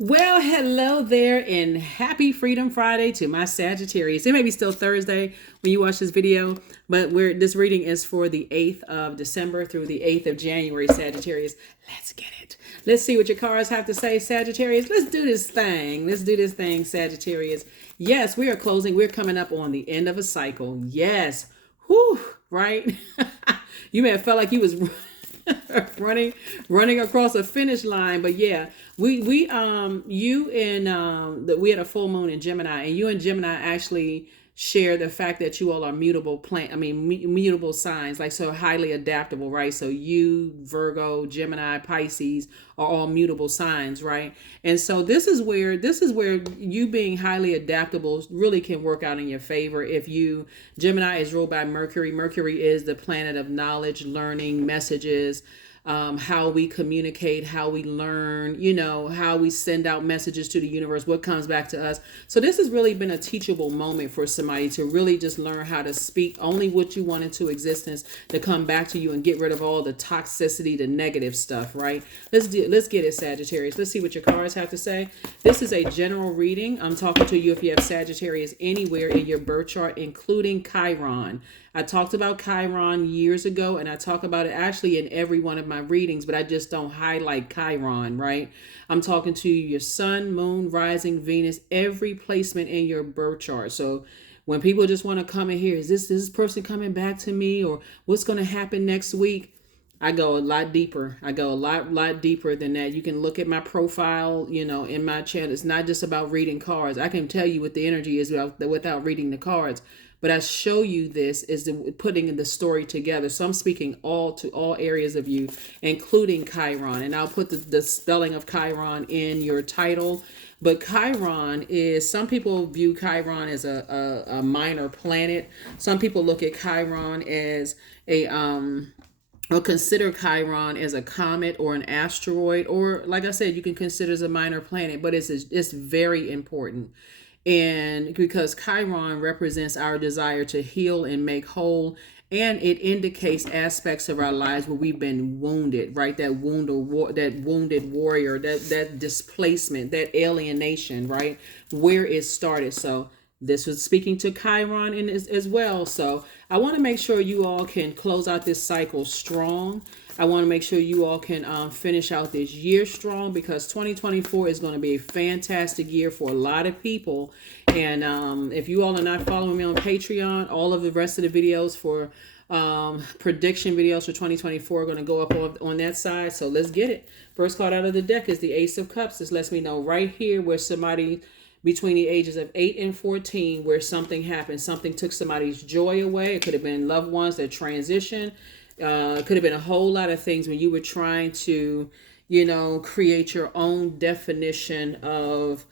Well, hello there, and happy Freedom Friday to my Sagittarius. It may be still Thursday when you watch this video, but this reading is for the 8th of December through the 8th of January, Sagittarius. Let's get it. Let's see what your cards have to say, Sagittarius. Let's do this thing. Let's do this thing, Sagittarius. Yes, we are closing. We're coming up on the end of a cycle. Yes. Whew, right? You may have felt like you was running across a finish line, but yeah, we you and that we had a full moon in Gemini, and you and Gemini actually share the fact that you all are mutable signs, like so highly adaptable, right? So you, Virgo, Gemini, Pisces are all mutable signs, right? And so this is where you being highly adaptable really can work out in your favor. If you Gemini is ruled by Mercury. Mercury is the planet of knowledge, learning, messages, how we communicate, how we learn, how we send out messages to the universe, what comes back to us. So this has really been a teachable moment for somebody to really just learn how to speak only what you want into existence, to come back to you and get rid of all the toxicity, the negative stuff, right? Let's get it, Sagittarius. Let's see what your cards have to say. This is a general reading. I'm talking to you if you have Sagittarius anywhere in your birth chart, including Chiron. I talked about Chiron years ago, and I talk about it actually in every one of my readings, but I just don't highlight Chiron, right? I'm talking to your sun, moon, rising, Venus, every placement in your birth chart. So when people just want to come in here, is this person coming back to me, or what's going to happen next week? I go a lot deeper. I go a lot deeper than that. You can look at my profile, in my channel. It's not just about reading cards. I can tell you what the energy is without reading the cards. But I show you this is putting the story together. So I'm speaking to all areas of you, including Chiron. And I'll put the spelling of Chiron in your title. But Chiron is, some people view Chiron as a minor planet. Some people look at Chiron as or consider Chiron as a comet or an asteroid, or like I said, you can consider it as a minor planet, but it's very important. And because Chiron represents our desire to heal and make whole, and it indicates aspects of our lives where we've been wounded, right? That wounded warrior, that displacement, that alienation, right? Where it started. So this was speaking to Chiron as well. So I want to make sure you all can close out this cycle strong. I want to make sure you all can finish out this year strong, because 2024 is going to be a fantastic year for a lot of people. And if you all are not following me on Patreon, all of the rest of the videos for prediction videos for 2024 are going to go up on that side. So let's get it. First card out of the deck is the Ace of Cups. This lets me know right here where somebody between the ages of 8 and 14, where something happened. Something took somebody's joy away. It could have been loved ones that transitioned. It could have been a whole lot of things when you were trying to, create your own definition of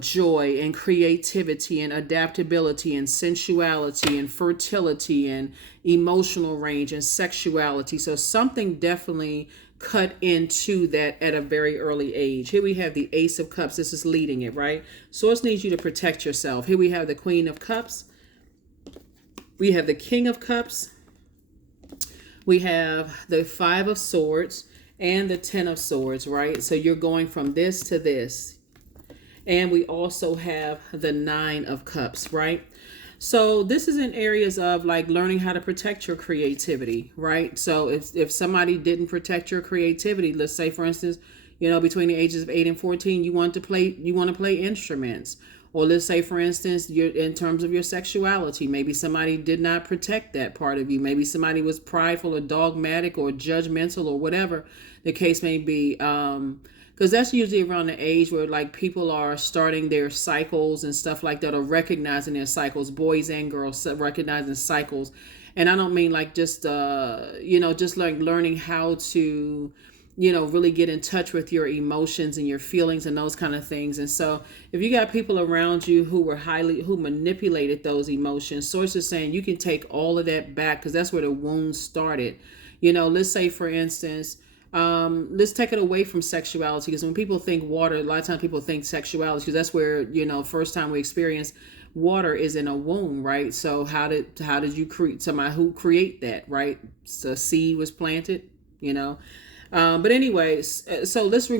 joy and creativity and adaptability and sensuality and fertility and emotional range and sexuality. So something definitely cut into that at a very early age. Here we have the Ace of Cups. This is leading it, right? Source needs you to protect yourself. Here we have the Queen of Cups. We have the King of Cups. We have the Five of Swords and the Ten of Swords, right? So you're going from this to this. And we also have the Nine of Cups, right? So this is in areas of like learning how to protect your creativity, right? So if somebody didn't protect your creativity, let's say for instance, between the ages of 8 and 14, you want to play instruments. Or let's say for instance, you're in terms of your sexuality, maybe somebody did not protect that part of you. Maybe somebody was prideful or dogmatic or judgmental or whatever the case may be. Because that's usually around the age where like people are starting their cycles and stuff like that, or recognizing their cycles, boys and girls recognizing cycles. And I don't mean like just like learning how to, really get in touch with your emotions and your feelings and those kind of things. And so if you got people around you who manipulated those emotions, sources saying you can take all of that back, because that's where the wound started. Let's say for instance, let's take it away from sexuality, because when people think water, a lot of times people think sexuality, because that's where, first time we experience water is in a womb, right? So how did you create, somebody who create that, right? So seed was planted, But anyways, so let's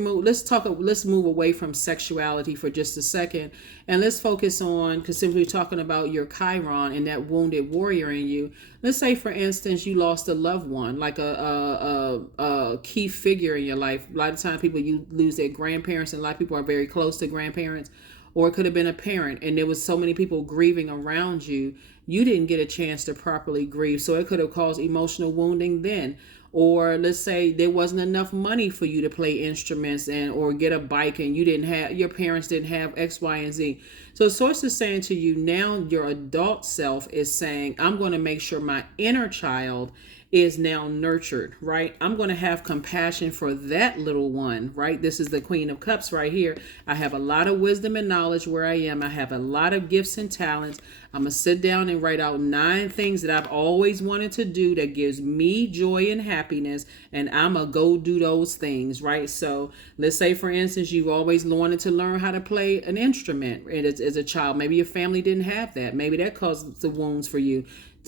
move away from sexuality for just a second, and let's focus on, because since we're talking about your Chiron and that wounded warrior in you, let's say for instance you lost a loved one, like a key figure in your life. A lot of times people you lose their grandparents, and a lot of people are very close to grandparents, or it could have been a parent, and there was so many people grieving around you, you didn't get a chance to properly grieve, so it could have caused emotional wounding then. Or let's say there wasn't enough money for you to play instruments and or get a bike, and you didn't have, your parents didn't have X, Y, and Z. So source is saying to you now, your adult self is saying, I'm going to make sure my inner child is now nurtured, right? I'm going to have compassion for that little one, right? This is the Queen of Cups right here. I have a lot of wisdom and knowledge where I am. I have a lot of gifts and talents. I'm going to sit down and write out 9 things that I've always wanted to do that gives me joy and happiness, and I'm going to go do those things, right? So let's say, for instance, you've always wanted to learn how to play an instrument as a child. Maybe your family didn't have that. Maybe that caused the wounds for you.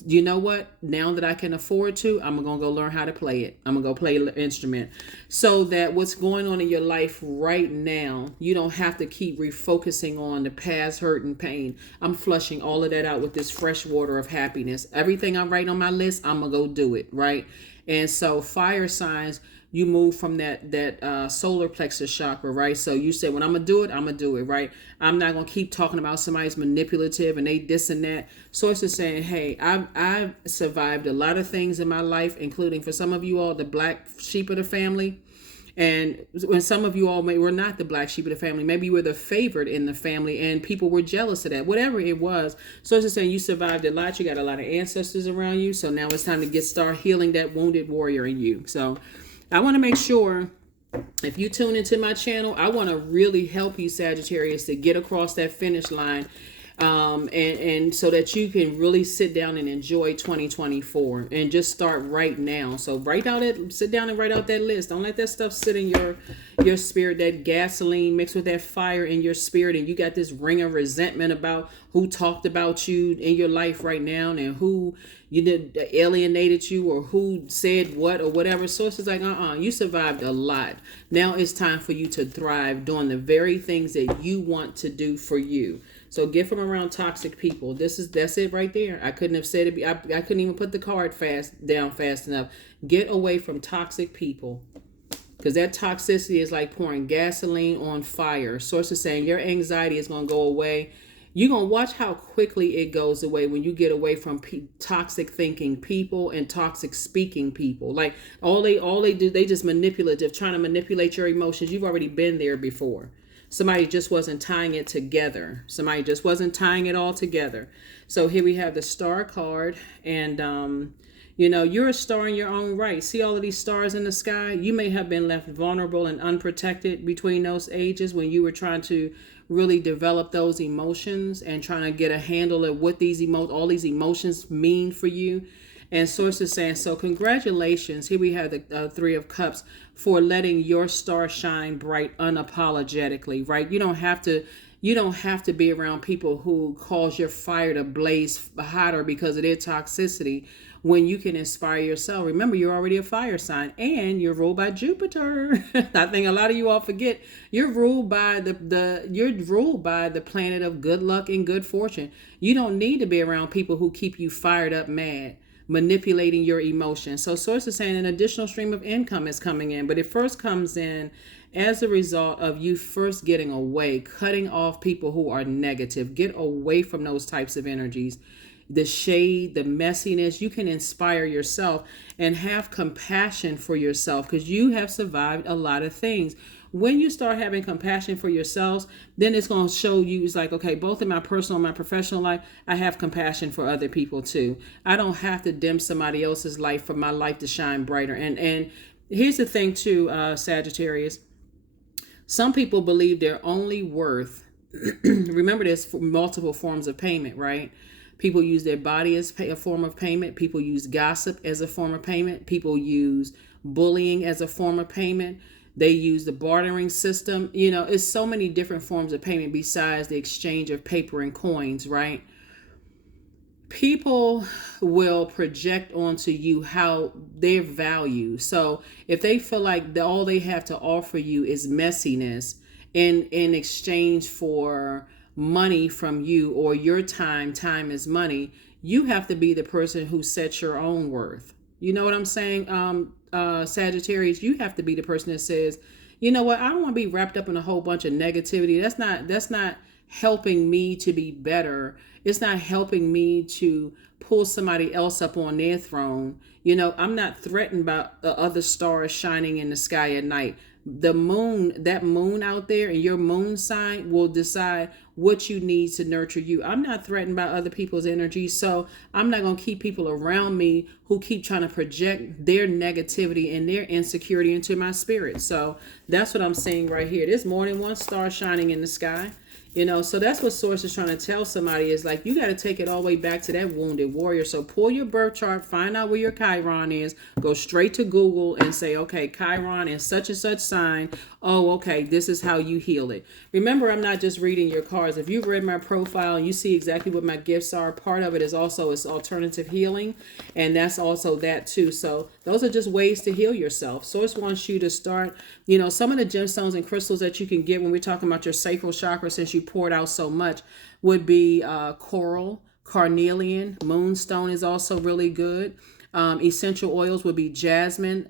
You know what? Now that I can afford to, I'm going to go learn how to play it. I'm going to go play an instrument. So that what's going on in your life right now, you don't have to keep refocusing on the past hurt and pain. I'm flushing all of that out with this fresh water of happiness. Everything I'm writing on my list, I'm going to go do it, right? And so fire signs, you move from that solar plexus chakra, right? So you say, when I'm going to do it, I'm going to do it, right? I'm not going to keep talking about somebody's manipulative and they this and that. Source is saying, hey, I've survived a lot of things in my life, including for some of you all, the black sheep of the family. And when some of you all were not the black sheep of the family, maybe you were the favored in the family and people were jealous of that, whatever it was. So it's just saying you survived a lot. You got a lot of ancestors around you. So now it's time to start healing that wounded warrior in you. So I want to make sure if you tune into my channel, I want to really help you, Sagittarius, to get across that finish line. And so that you can really sit down and enjoy 2024 and just start right now. So sit down and write out that list. Don't let that stuff sit in your spirit, that gasoline mixed with that fire in your spirit. And you got this ring of resentment about who talked about you in your life right now and who you did alienated you or who said what or whatever. Sources like, you survived a lot. Now it's time for you to thrive doing the very things that you want to do for you. So get from around toxic people. That's it right there. I couldn't have said it. I couldn't even put the card down fast enough. Get away from toxic people, because that toxicity is like pouring gasoline on fire. Source is saying your anxiety is going to go away. You're going to watch how quickly it goes away when you get away from toxic thinking people and toxic speaking people. Like all they do, they just manipulative, trying to manipulate your emotions. You've already been there before. Somebody just wasn't tying it together. Somebody just wasn't tying it all together. So here we have the star card. And, you're a star in your own right. See all of these stars in the sky? You may have been left vulnerable and unprotected between those ages when you were trying to really develop those emotions and trying to get a handle of what all these emotions mean for you. And source is saying, so congratulations. Here we have the 3 of Cups for letting your star shine bright unapologetically, right? You don't have to be around people who cause your fire to blaze hotter because of their toxicity when you can inspire yourself. Remember, you're already a fire sign and you're ruled by Jupiter. I think a lot of you all forget you're ruled by the planet of good luck and good fortune. You don't need to be around people who keep you fired up mad, manipulating your emotions. So source is saying an additional stream of income is coming in, but it first comes in as a result of you first getting away, cutting off people who are negative. Get away from those types of energies. The shade, the messiness. You can inspire yourself and have compassion for yourself because you have survived a lot of things. When you start having compassion for yourselves, then it's going to show you, it's like, okay, both in my personal and my professional life, I have compassion for other people too. I don't have to dim somebody else's life for my life to shine brighter. And here's the thing too, Sagittarius. Some people believe their only worth, remember there's multiple forms of payment, right? People use their body as a form of payment. People use gossip as a form of payment. People use bullying as a form of payment. They use the bartering system. It's so many different forms of payment besides the exchange of paper and coins, right? people will project onto you how their value. So if they feel like all they have to offer you is messiness in exchange for money from you or your time is money, you have to be the person who sets your own worth. You know what I'm saying? Sagittarius, you have to be the person that says, you know what, I don't want to be wrapped up in a whole bunch of negativity. That's not helping me to be better. It's not helping me to pull somebody else up on their throne. You know, I'm not threatened by the other stars shining in the sky at night. The moon, that moon out there, and your moon sign will decide what you need to nurture you. I'm not threatened by other people's energy, so I'm not going to keep people around me who keep trying to project their negativity and their insecurity into my spirit. So that's what I'm saying right here. There's more than one star shining in the sky. You know, so that's what Source is trying to tell somebody is like, you got to take it all the way back to that wounded warrior. So pull your birth chart, find out where your Chiron is, go straight to Google and say, okay, Chiron is such and such sign. Oh, okay, this is how you heal it. Remember, I'm not just reading your cards. If you've read my profile and you see exactly what my gifts are, part of it is also is alternative healing. And that's also that too. So those are just ways to heal yourself. Source wants you to start, you know, some of the gemstones and crystals that you can get when we're talking about your sacral chakra, since you poured out so much, would be coral, carnelian, moonstone is also really good. Essential oils would be jasmine,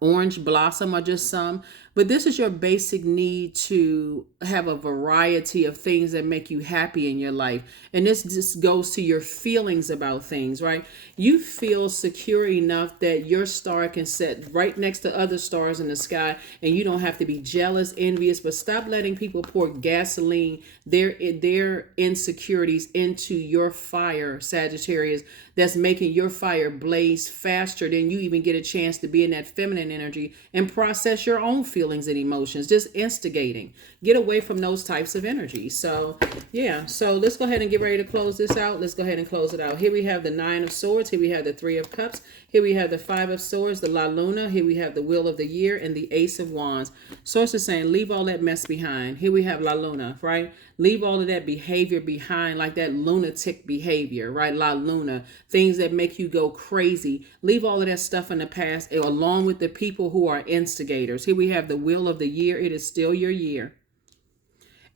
orange blossom are just some, but this is your basic need to have a variety of things that make you happy in your life. And this just goes to your feelings about things, right? You feel secure enough that your star can sit right next to other stars in the sky, and you don't have to be jealous, envious. But stop letting people pour gasoline, their insecurities into your fire, Sagittarius, that's making your fire blaze faster than you even get a chance to be in that feminine energy and process your own feelings and emotions, just instigating. Get away from those types of energy. So yeah, so let's go ahead and get ready to close this out. Let's go ahead and close it out. Here we have the Nine of Swords. Here we have the Three of Cups. Here we have the Five of Swords, the La Luna. Here we have the Wheel of the Year and the Ace of Wands. Source is saying, leave all that mess behind. Here we have La Luna, right? Leave all of that behavior behind, like that lunatic behavior, right? La Luna, things that make you go crazy. Leave all of that stuff in the past, along with the people who are instigators. Here we have the Wheel of the Year. It is still your year.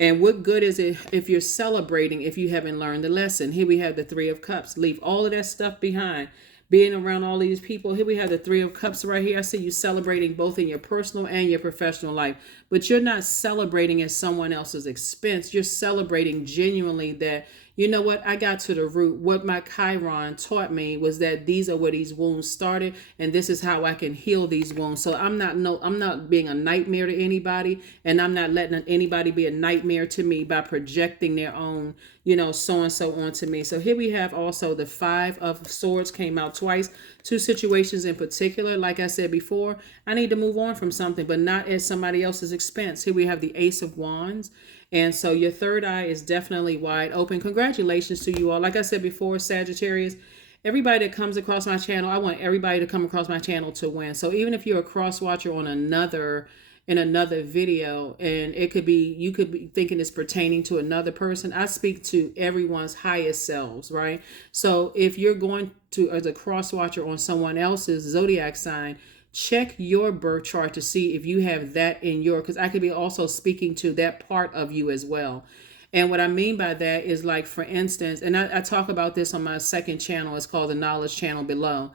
And what good is it if you're celebrating if you haven't learned the lesson? Here we have the Three of Cups. Leave all of that stuff behind. Being around all these people. Here we have the Three of Cups right here. I see you celebrating both in your personal and your professional life. But you're not celebrating at someone else's expense. You're celebrating genuinely that, you know what, I got to the root. What my Chiron taught me was that these are where these wounds started, and this is how I can heal these wounds. So I'm not being a nightmare to anybody, and I'm not letting anybody be a nightmare to me by projecting their own, you know, so and so onto me. So here we have also the Five of Swords came out twice. Two situations in particular. Like I said before, I need to move on from something, but not at somebody else's expense. Here we have the Ace of Wands. And so your third eye is definitely wide open. Congratulations to you all. Like I said before, Sagittarius, everybody that comes across my channel, I want everybody to come across my channel to win. So even if you're a cross watcher on another video, and it could be, you could be thinking it's pertaining to another person, I speak to everyone's highest selves, right? So if you're going to, as a cross watcher on someone else's zodiac sign, check your birth chart to see if you have that in your, because I could be also speaking to that part of you as well. And what I mean by that is, like, for instance, and I talk about this on my second channel, it's called the Knowledge Channel below.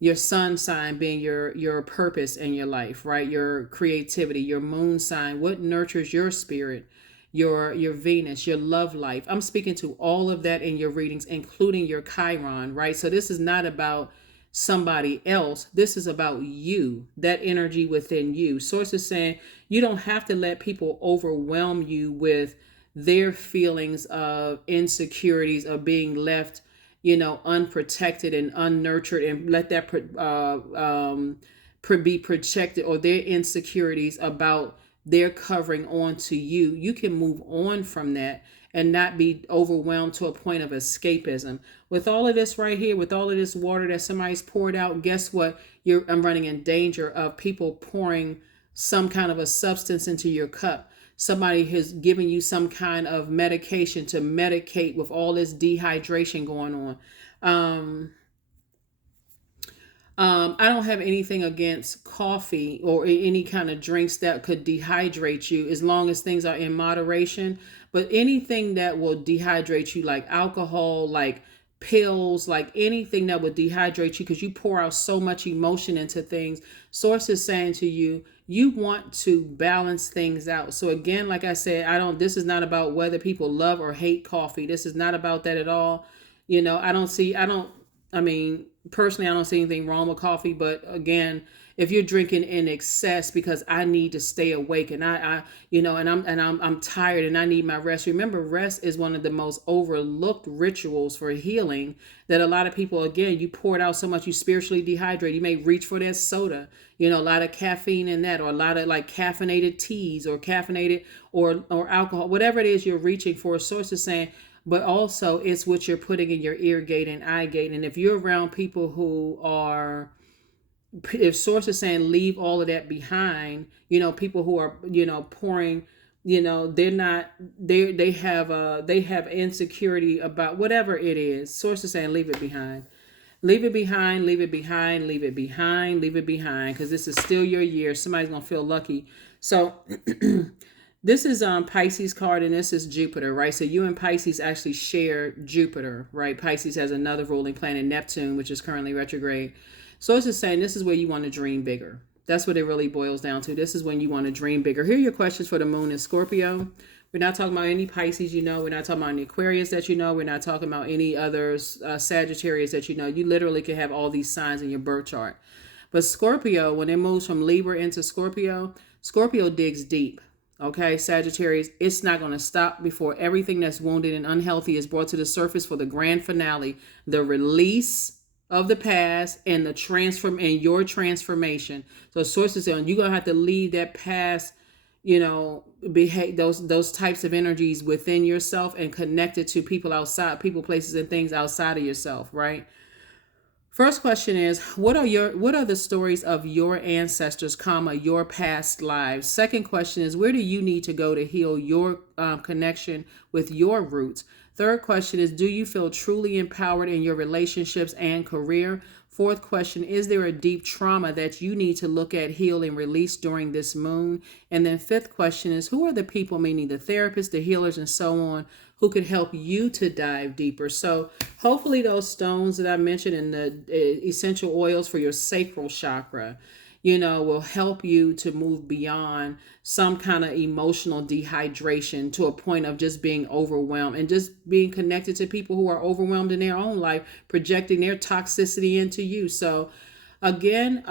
Your sun sign being your purpose in your life, right? Your creativity, your moon sign, what nurtures your spirit, your Venus, your love life. I'm speaking to all of that in your readings, including your Chiron, right? So this is not about somebody else. This is about you, that energy within you. Source is saying you don't have to let people overwhelm you with their feelings of insecurities, of being left, you know, unprotected and unnurtured, and let that be projected, or their insecurities about their covering onto you. You can move on from that and not be overwhelmed to a point of escapism. With all of this right here, with all of this water that somebody's poured out, guess what? I'm running in danger of people pouring some kind of a substance into your cup somebody has given you some kind of medication to medicate with all this dehydration going on. I don't have anything against coffee or any kind of drinks that could dehydrate you as long as things are in moderation. But anything that will dehydrate you, like alcohol, like pills, like anything that would dehydrate you because you pour out so much emotion into things, Source is saying to you, you want to balance things out. So again, like I said, this is not about whether people love or hate coffee. This is not about that at all. I mean, personally, I don't see anything wrong with coffee, but again, if you're drinking in excess because I need to stay awake and I'm tired and I need my rest. Remember, rest is one of the most overlooked rituals for healing that a lot of people, again, you poured out so much, you spiritually dehydrate. You may reach for that soda, a lot of caffeine in that, or a lot of like caffeinated teas or caffeinated or alcohol, whatever it is you're reaching for. Source is saying, but also it's what you're putting in your ear gate and eye gate. And if you're around people who are, if Source is saying leave all of that behind, people who are, pouring, they have insecurity about whatever it is. Source is saying leave it behind. Leave it behind, leave it behind, leave it behind, leave it behind, because this is still your year. Somebody's going to feel lucky. So this is Pisces card, and this is Jupiter, right? So you and Pisces actually share Jupiter, right? Pisces has another ruling planet, Neptune, which is currently retrograde. So it's just saying this is where you want to dream bigger. That's what it really boils down to. This is when you want to dream bigger. Here are your questions for the moon in Scorpio. We're not talking about any Pisces, We're not talking about any Aquarius that We're not talking about any others, Sagittarius that You literally can have all these signs in your birth chart. But Scorpio, when it moves from Libra into Scorpio, Scorpio digs deep. Okay, Sagittarius, it's not going to stop before everything that's wounded and unhealthy is brought to the surface for the grand finale, the release of the past and your transformation. So sources on you're going to have to leave that past, behave those types of energies within yourself and connect it to people outside, people, places, and things outside of yourself, right? First question is, what are the stories of your ancestors, your past lives? Second question is, where do you need to go to heal your connection with your roots? Third question is, do you feel truly empowered in your relationships and career? Fourth question, is there a deep trauma that you need to look at, heal, and release during this moon? And then fifth question is, who are the people, meaning the therapists, the healers, and so on, who could help you to dive deeper? So hopefully those stones that I mentioned and the essential oils for your sacral chakra, will help you to move beyond some kind of emotional dehydration to a point of just being overwhelmed and just being connected to people who are overwhelmed in their own life, projecting their toxicity into you. So again,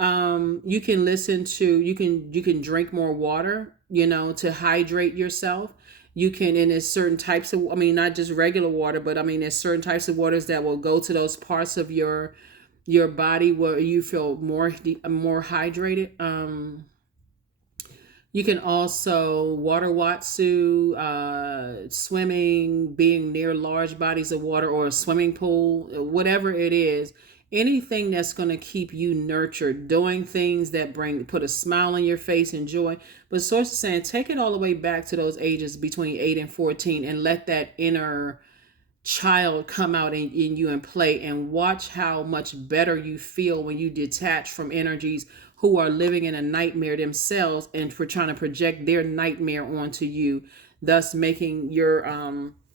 you can you can drink more water, to hydrate yourself. You can, and there's certain types of, not just regular water, but there's certain types of waters that will go to those parts of your body where you feel more hydrated. You can also water watsu, swimming, being near large bodies of water or a swimming pool, whatever it is. Anything that's going to keep you nurtured, doing things that put a smile on your face and joy. But Source is saying, take it all the way back to those ages between 8 and 14 and let that inner child come out in you and play, and watch how much better you feel when you detach from energies who are living in a nightmare themselves and for trying to project their nightmare onto you, thus making your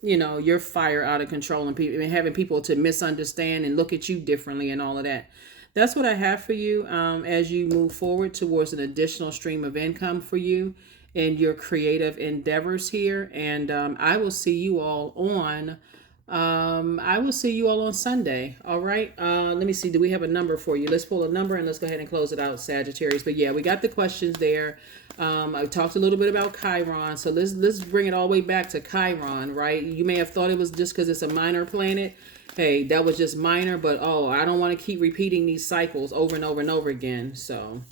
your fire out of control and having people to misunderstand and look at you differently and all of that. That's what I have for you as you move forward towards an additional stream of income for you and your creative endeavors here. And I will see you all on Sunday. All right. Let me see. Do we have a number for you? Let's pull a number and let's go ahead and close it out, Sagittarius. But yeah, we got the questions there. I talked a little bit about Chiron. So let's bring it all the way back to Chiron, right? You may have thought it was just because it's a minor planet. Hey, that was just minor, but I don't want to keep repeating these cycles over and over and over again. So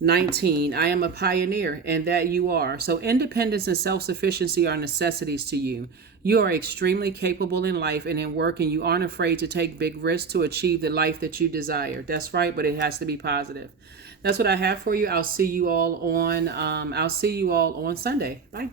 19, I am a pioneer, and that you are. So independence and self-sufficiency are necessities to you. You are extremely capable in life and in work, and you aren't afraid to take big risks to achieve the life that you desire. That's right, but it has to be positive. That's what I have for you. I'll see you all on Sunday. Bye.